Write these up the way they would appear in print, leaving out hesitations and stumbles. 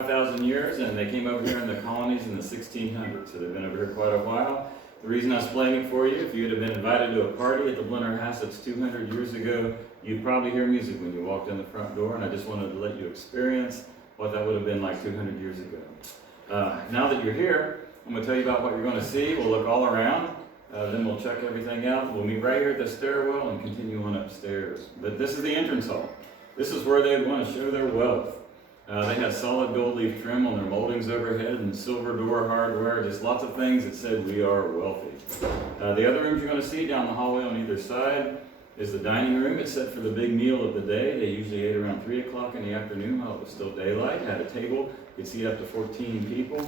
5,000 years, and they came over here in the colonies in the 1600s, so they've been over here quite a while. The reason I was playing it for you, if you would have been invited to a party at the Blennerhassett's 200 years ago, you'd probably hear music when you walked in the front door, and I just wanted to let you experience what that would have been like 200 years ago. Now that you're here, I'm going to tell you about what you're going to see. We'll look all around, then we'll check everything out. We'll meet right here at the stairwell and continue on upstairs. But this is the entrance hall. This is where they want to show their wealth. They had solid gold leaf trim on their moldings overhead and silver door hardware, just lots of things that said we are wealthy. The other rooms you're going to see down the hallway on either side is the dining room. It's set for the big meal of the day. They usually ate around 3 o'clock in the afternoon while it was still daylight. Had a table, could seat up to 14 people.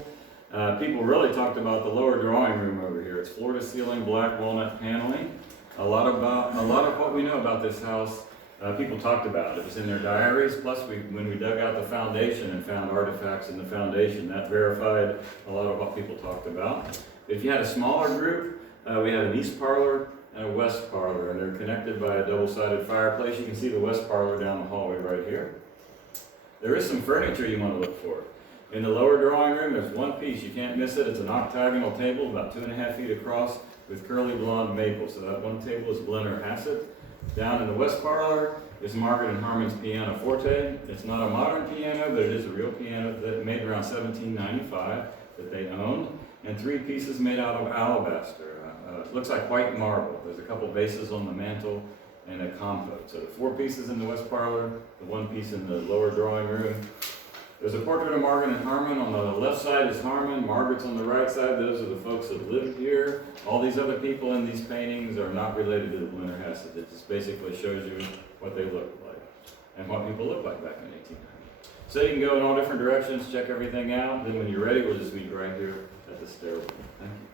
People really talked about the lower drawing room over here. It's floor-to-ceiling black walnut paneling. A lot of what we know about this house, people talked about. It was in their diaries. Plus, when we dug out the foundation and found artifacts in the foundation, that verified a lot of what people talked about. If you had a smaller group, we had an east parlor and a west parlor, and they're connected by a double-sided fireplace. You can see the west parlor down the hallway right here. There is some furniture you want to look for. In the lower drawing room, there's one piece. You can't miss it. It's an octagonal table about 2.5 feet across with curly blonde maple. So that one table is Blennerhassett. Down in the west parlor is Margaret and Harmon's pianoforte. It's not a modern piano, but it is a real piano that made around 1795 that they owned. And 3 pieces made out of alabaster. Looks like white marble. There's a couple vases on the mantle and a compote. So the 4 pieces in the west parlor, the 1 piece in the lower drawing room. There's a portrait of Margaret and Harmon. On the left side is Harmon. Margaret's on the right side. Those are the folks that lived here. All these other people in these paintings are not related to the Blennerhassett. It just basically shows you what they look like and what people looked like back in 1890. So you can go in all different directions, check everything out. Then when you're ready, we'll just meet right here at the stairwell. Thank you.